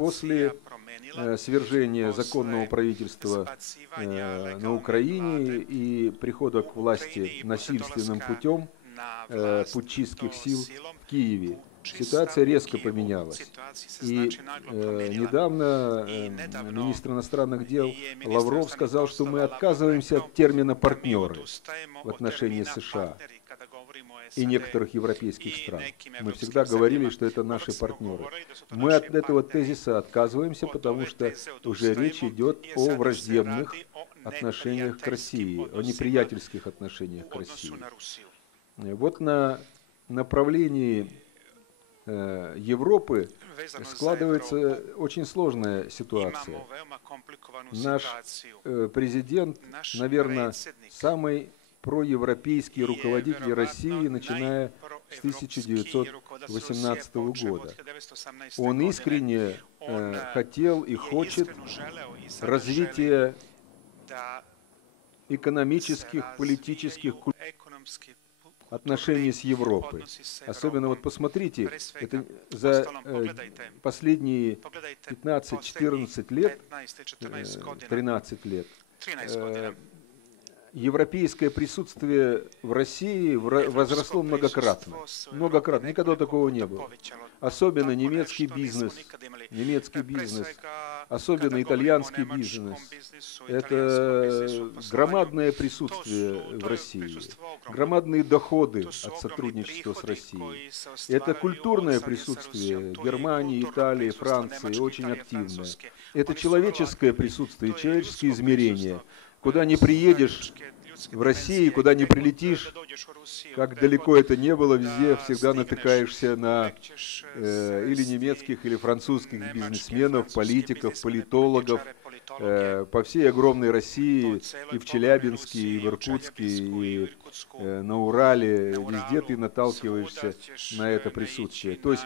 после свержения законного правительства на Украине и прихода к власти насильственным путем путчистских сил в Киеве. Ситуация резко поменялась. И недавно министр иностранных дел Лавров сказал, что мы отказываемся от термина «партнеры» в отношении США и некоторых европейских стран. Мы всегда говорили, что это наши партнеры. Мы от этого тезиса отказываемся, потому что уже речь идет о враждебных отношениях к России, о неприятельских отношениях к России. Вот на направлении Европы складывается очень сложная ситуация. Наш президент, наверное, самый проевропейский руководитель России, начиная с 1918 года. Он искренне хотел и хочет развития экономических, политических, отношений с Европой. Особенно вот посмотрите, это за последние 15-14 лет, 13 лет, европейское присутствие в России возросло многократно. Многократно, никогда такого не было. Особенно немецкий бизнес, особенно итальянский бизнес. Это громадное присутствие в России, громадные доходы от сотрудничества с Россией. Это культурное присутствие Германии, Италии, Франции, очень активное. Это человеческое присутствие, человеческие измерения. Куда не приедешь в России, куда не прилетишь, как далеко это не было, везде всегда натыкаешься на или немецких, или французских бизнесменов, политиков, политологов по всей огромной России, и в Челябинске, и в Иркутске, и на Урале. Везде ты наталкиваешься на это присутствие. То есть